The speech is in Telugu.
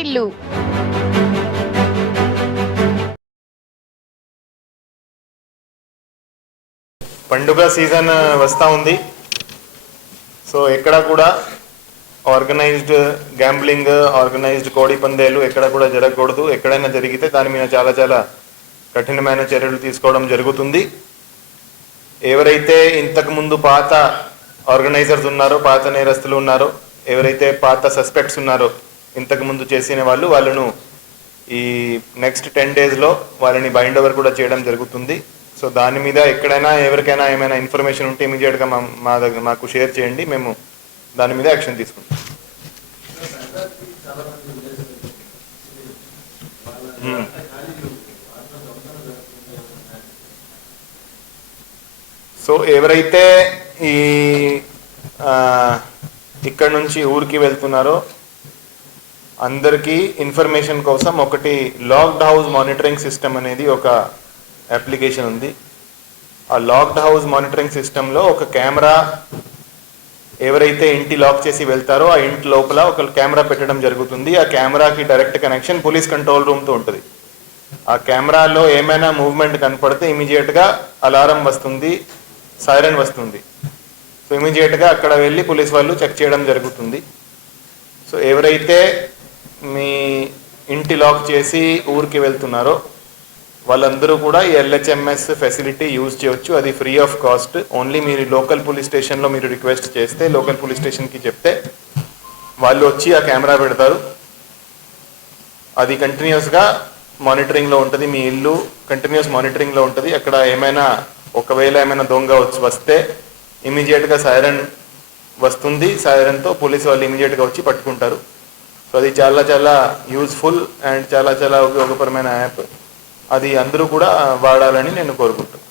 వాకిళ్ళు. పండుగ సీజన్ వస్తూ ఉంది. సో ఎక్కడ కూడా ఆర్గనైజ్డ్ గ్యాంబ్లింగ్, ఆర్గనైజ్డ్ కోడి పందేలు ఎక్కడ కూడా జరగకూడదు. ఎక్కడైనా జరిగితే దాని మీద చాలా చాలా కఠినమైన చర్యలు తీసుకోవడం జరుగుతుంది. ఎవరైతే ఇంతకుముందు పాత ఆర్గనైజర్స్ ఉన్నారో, పాత నేరస్తులు ఉన్నారో, ఎవరైతే పాత సస్పెక్ట్స్ ఉన్నారో ఇంతకుముందు చేసిన వాళ్ళను ఈ నెక్స్ట్ 10 daysలో వాళ్ళని బైండ్ ఓవర్ కూడా చేయడం జరుగుతుంది. సో దాని మీద ఎక్కడైనా ఎవరికైనా ఏమైనా ఇన్ఫర్మేషన్ ఉంటే ఇమీడియట్గా మాకు షేర్ చేయండి, మేము దాని మీద యాక్షన్ తీసుకుంటాం. సో ఎవరైతే ఈ ఇక్కడ నుంచి ఊరికి వెళ్తున్నారో అందరికీ ఇన్ఫర్మేషన్ కోసం ఒకటి లాక్డ్ హౌస్ మానిటరింగ్ సిస్టమ్ అనేది ఒక అప్లికేషన్ ఉంది. ఆ లాక్డ్ హౌస్ మానిటరింగ్ సిస్టంలో ఒక కెమెరా, ఎవరైతే ఇంటి లాక్ చేసి వెళ్తారో ఆ ఇంటి లోపల ఒక కెమెరా పెట్టడం జరుగుతుంది. ఆ కెమెరాకి డైరెక్ట్ కనెక్షన్ పోలీస్ కంట్రోల్ రూమ్తో ఉంటుంది. ఆ కెమెరాలో ఏమైనా మూవ్మెంట్ కనపడితే ఇమీడియట్గా అలారం వస్తుంది, సైరన్ వస్తుంది. సో ఇమీడియట్గా అక్కడ వెళ్ళి పోలీస్ వాళ్ళు చెక్ చేయడం జరుగుతుంది. సో ఎవరైతే మీ ఇంటి లాక్ చేసి ఊరికి వెళ్తున్నారో వాళ్ళందరూ కూడా ఈ LHMS ఫెసిలిటీ యూజ్ చేయవచ్చు. అది ఫ్రీ ఆఫ్ కాస్ట్. ఓన్లీ మీరు లోకల్ పోలీస్ స్టేషన్లో మీరు రిక్వెస్ట్ చేస్తే, లోకల్ పోలీస్ స్టేషన్కి చెప్తే వాళ్ళు వచ్చి ఆ కెమెరా పెడతారు. అది కంటిన్యూస్గా మానిటరింగ్లో ఉంటుంది. మీ ఇల్లు కంటిన్యూస్ మానిటరింగ్లో ఉంటుంది. అక్కడ ఒకవేళ ఏమైనా దొంగ వస్తే ఇమీడియట్గా సైరన్ వస్తుంది. సైరన్తో పోలీసు వాళ్ళు ఇమీడియట్గా వచ్చి పట్టుకుంటారు. సో అది చాలా చాలా యూజ్ఫుల్ అండ్ చాలా చాలా ఉపయోగకరమైన యాప్. అది అందరూ కూడా వాడాలని నేను కోరుకుంటున్నాను.